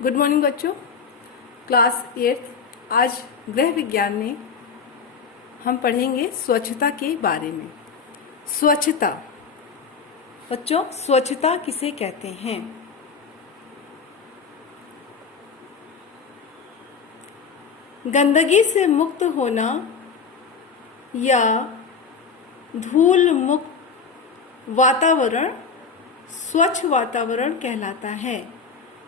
Good morning बच्चों। Class 8 आज गृह विज्ञान में हम पढ़ेंगे स्वच्छता के बारे में। स्वच्छता बच्चों, स्वच्छता किसे कहते हैं? गंदगी से मुक्त होना या धूल मुक्त वातावरण स्वच्छ वातावरण कहलाता है।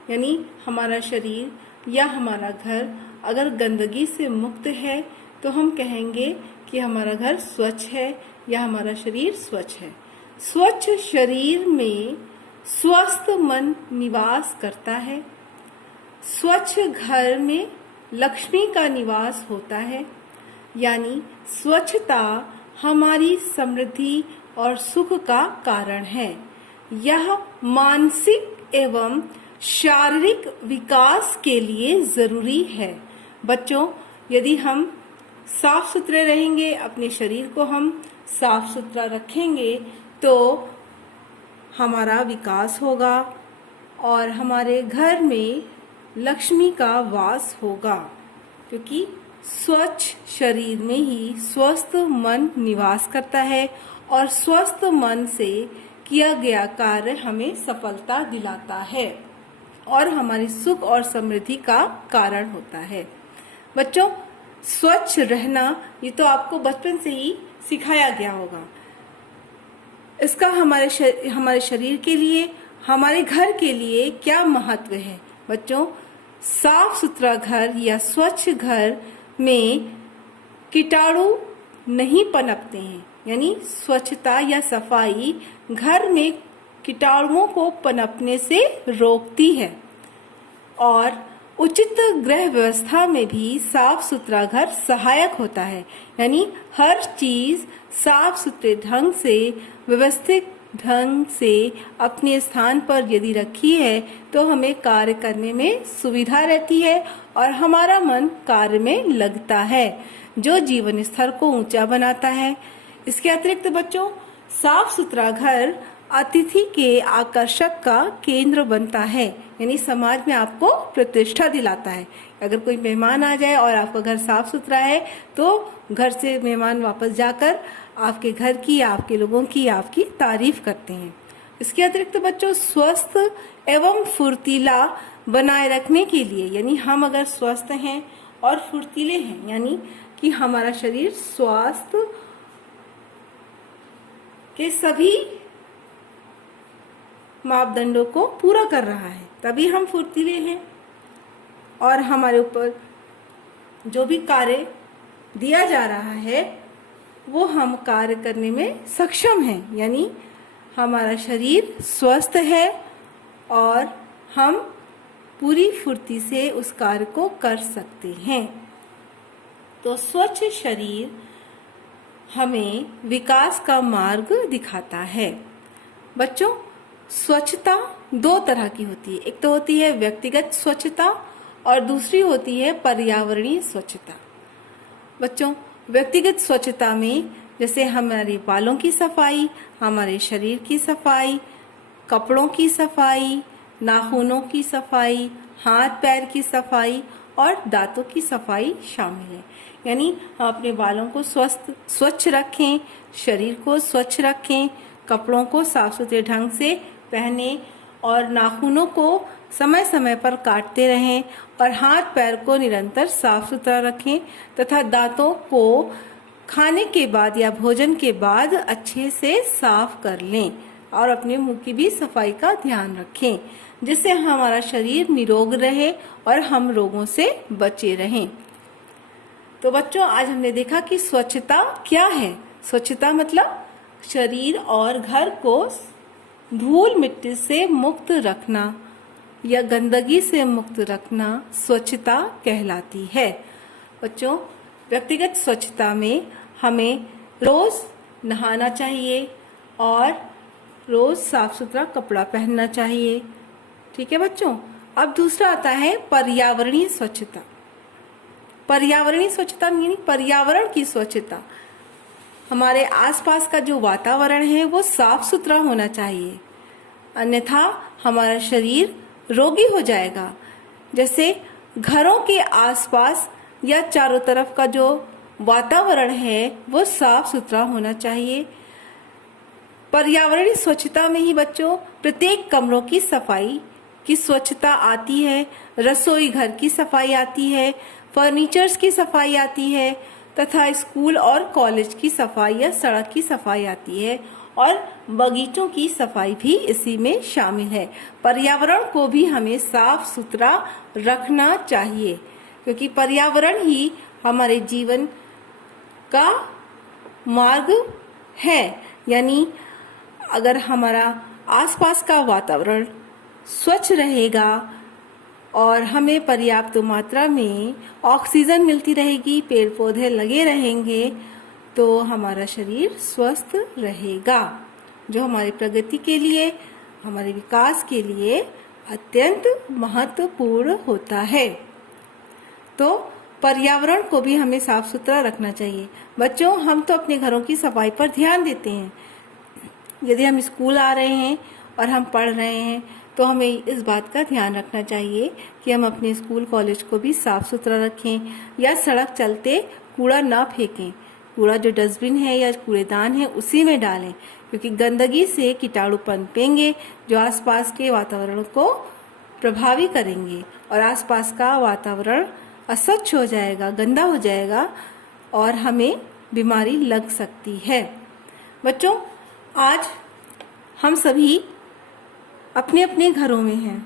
यानी हमारा शरीर या हमारा घर अगर गंदगी से मुक्त है तो हम कहेंगे कि हमारा घर स्वच्छ है या हमारा शरीर स्वच्छ है। स्वच्छ शरीर में स्वस्थ मन निवास करता है। स्वच्छ घर में लक्ष्मी का निवास होता है। यानी स्वच्छता हमारी समृद्धि और सुख का कारण है। यह मानसिक एवं शारीरिक विकास के लिए जरूरी है। बच्चों, यदि हम साफ सुथरे रहेंगे, अपने शरीर को हम साफ सुथरा रखेंगे तो हमारा विकास होगा और हमारे घर में लक्ष्मी का वास होगा, क्योंकि स्वच्छ शरीर में ही स्वस्थ मन निवास करता है और स्वस्थ मन से किया गया कार्य हमें सफलता दिलाता है और हमारी सुख और समृद्धि का कारण होता है। बच्चों, स्वच्छ रहना ये तो आपको बचपन से ही सिखाया गया होगा। इसका हमारे शरीर के लिए, हमारे घर के लिए क्या महत्व है? बच्चों, साफ सुथरा घर या स्वच्छ घर में कीटाणु नहीं पनपते हैं। यानी स्वच्छता या सफाई घर में कीटाणुओं को पनपने से रोकती है और उचित गृह व्यवस्था में भी साफ सुथरा घर सहायक होता है। यानी हर चीज साफ सुथरे ढंग से, व्यवस्थित ढंग से अपने स्थान पर यदि रखी है तो हमें कार्य करने में सुविधा रहती है और हमारा मन कार्य में लगता है, जो जीवन स्तर को ऊंचा बनाता है। इसके अतिरिक्त बच्चों, साफ सुथरा घर अतिथि के आकर्षक का केंद्र बनता है। यानी समाज में आपको प्रतिष्ठा दिलाता है। अगर कोई मेहमान आ जाए और आपका घर साफ सुथरा है तो घर से मेहमान वापस जाकर आपके घर की, आपके लोगों की, आपकी तारीफ करते हैं। इसके अतिरिक्त बच्चों, स्वस्थ एवं फुर्तीला बनाए रखने के लिए, यानी हम अगर स्वस्थ हैं और फुर्तीले हैं, यानी कि हमारा शरीर स्वास्थ्य के सभी मापदंडों को पूरा कर रहा है, तभी हम फुर्तीले हैं और हमारे ऊपर जो भी कार्य दिया जा रहा है वो हम कार्य करने में सक्षम हैं। यानी हमारा शरीर स्वस्थ है और हम पूरी फुर्ती से उस कार्य को कर सकते हैं। तो स्वच्छ शरीर हमें विकास का मार्ग दिखाता है। बच्चों, स्वच्छता दो तरह की होती है। एक तो होती है व्यक्तिगत स्वच्छता और दूसरी होती है पर्यावरणीय स्वच्छता। बच्चों, व्यक्तिगत स्वच्छता में जैसे हमारे बालों की सफाई, हमारे शरीर की सफाई, कपड़ों की सफाई, नाखूनों की सफाई, हाथ पैर की सफाई और दांतों की सफाई शामिल है। यानी हम अपने बालों को स्वच्छ रखें, शरीर को स्वच्छ रखें, कपड़ों को साफ सुथरे ढंग से पहने और नाखूनों को समय समय पर काटते रहें और हाथ पैर को निरंतर साफ सुथरा रखें तथा दांतों को खाने के बाद या भोजन के बाद अच्छे से साफ कर लें और अपने मुंह की भी सफाई का ध्यान रखें, जिससे हमारा शरीर निरोग रहे और हम रोगों से बचे रहें। तो बच्चों, आज हमने देखा कि स्वच्छता क्या है। स्वच्छता मतलब शरीर और घर को धूल मिट्टी से मुक्त रखना या गंदगी से मुक्त रखना स्वच्छता कहलाती है। बच्चों, व्यक्तिगत स्वच्छता में हमें रोज नहाना चाहिए और रोज साफ सुथरा कपड़ा पहनना चाहिए। ठीक है बच्चों। अब दूसरा आता है पर्यावरणीय स्वच्छता। पर्यावरणीय स्वच्छता यानी पर्यावरण की स्वच्छता। हमारे आसपास का जो वातावरण है वो साफ सुथरा होना चाहिए, अन्यथा हमारा शरीर रोगी हो जाएगा। जैसे घरों के आसपास या चारों तरफ का जो वातावरण है वो साफ सुथरा होना चाहिए। पर्यावरणीय स्वच्छता में ही बच्चों प्रत्येक कमरों की सफाई की स्वच्छता आती है, रसोई घर की सफाई आती है, फर्नीचर्स की सफाई आती है तथा स्कूल और कॉलेज की सफाई या सड़क की सफाई आती है और बगीचों की सफाई भी इसी में शामिल है। पर्यावरण को भी हमें साफ सुथरा रखना चाहिए क्योंकि पर्यावरण ही हमारे जीवन का मार्ग है। यानी अगर हमारा आसपास का वातावरण स्वच्छ रहेगा और हमें पर्याप्त मात्रा में ऑक्सीजन मिलती रहेगी, पेड़ पौधे लगे रहेंगे, तो हमारा शरीर स्वस्थ रहेगा, जो हमारी प्रगति के लिए, हमारे विकास के लिए अत्यंत महत्वपूर्ण होता है। तो पर्यावरण को भी हमें साफ सुथरा रखना चाहिए। बच्चों, हम तो अपने घरों की सफाई पर ध्यान देते हैं। यदि हम स्कूल आ रहे हैं और हम पढ़ रहे हैं तो हमें इस बात का ध्यान रखना चाहिए कि हम अपने स्कूल कॉलेज को भी साफ सुथरा रखें या सड़क चलते कूड़ा ना फेंकें। कूड़ा जो डस्टबिन है या कूड़ेदान है उसी में डालें क्योंकि गंदगी से कीटाणु पनपेंगे जो आसपास के वातावरण को प्रभावित करेंगे और आसपास का वातावरण अस्वच्छ हो जाएगा, गंदा हो जाएगा और हमें बीमारी लग सकती है। बच्चों, आज हम सभी अपने अपने घरों में हैं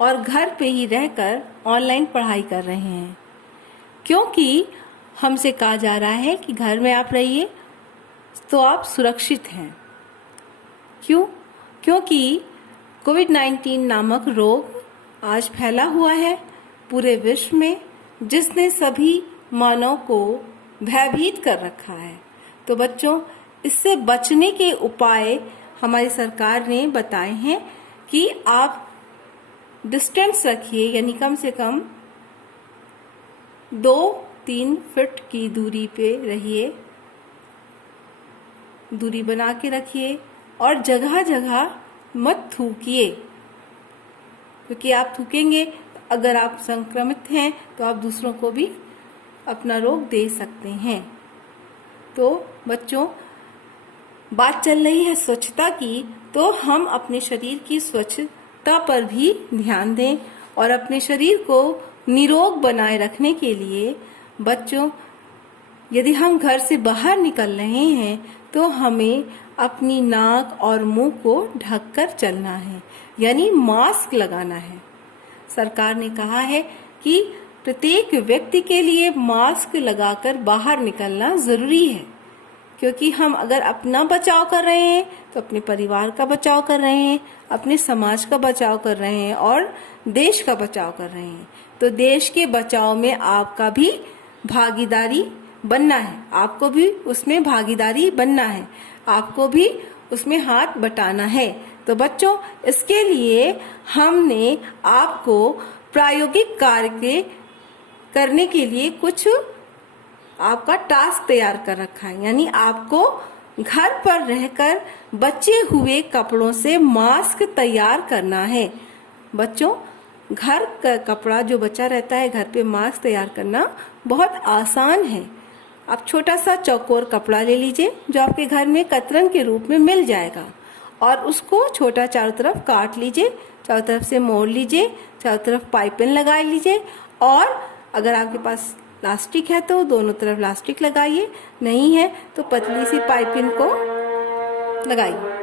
और घर पे ही रहकर ऑनलाइन पढ़ाई कर रहे हैं क्योंकि हमसे कहा जा रहा है कि घर में आप रहिए तो आप सुरक्षित हैं। क्यों? क्योंकि कोविड-19 नामक रोग आज फैला हुआ है पूरे विश्व में, जिसने सभी मानव को भयभीत कर रखा है। तो बच्चों, इससे बचने के उपाय हमारी सरकार ने बताए हैं कि आप डिस्टेंस रखिए, यानी कम से कम 2-3 फीट की दूरी पे रहिए, दूरी बना के रखिए और जगह जगह मत थूकिए क्योंकि आप थूकेंगे, अगर आप संक्रमित हैं तो आप दूसरों को भी अपना रोग दे सकते हैं। तो बच्चों, बात चल रही है स्वच्छता की, तो हम अपने शरीर की स्वच्छता पर भी ध्यान दें और अपने शरीर को निरोग बनाए रखने के लिए बच्चों, यदि हम घर से बाहर निकल रहे हैं तो हमें अपनी नाक और मुंह को ढककर चलना है, यानी मास्क लगाना है। सरकार ने कहा है कि प्रत्येक व्यक्ति के लिए मास्क लगाकर बाहर निकलना जरूरी है क्योंकि हम अगर अपना बचाव कर रहे हैं तो अपने परिवार का बचाव कर रहे हैं, अपने समाज का बचाव कर रहे हैं और देश का बचाव कर रहे हैं। तो देश के बचाव में आपका भी भागीदारी बनना है, आपको भी उसमें भागीदारी बनना है, आपको भी उसमें हाथ बटाना है। तो बच्चों, इसके लिए हमने आपको प्रायोगिक कार्य करने के लिए कुछ आपका टास्क तैयार कर रखा है, यानी आपको घर पर रहकर बचे हुए कपड़ों से मास्क तैयार करना है। बच्चों, घर का कपड़ा जो बचा रहता है, घर पे मास्क तैयार करना बहुत आसान है। आप छोटा सा चौकोर कपड़ा ले लीजिए जो आपके घर में कतरन के रूप में मिल जाएगा और उसको छोटा चारों तरफ काट लीजिए, चारों तरफ से मोड़ लीजिए, चारों तरफ पाइपिंग लगा लीजिए और अगर आपके पास प्लास्टिक है तो दोनों तरफ प्लास्टिक लगाइए, नहीं है तो पतली सी पाइपिंग को लगाइए।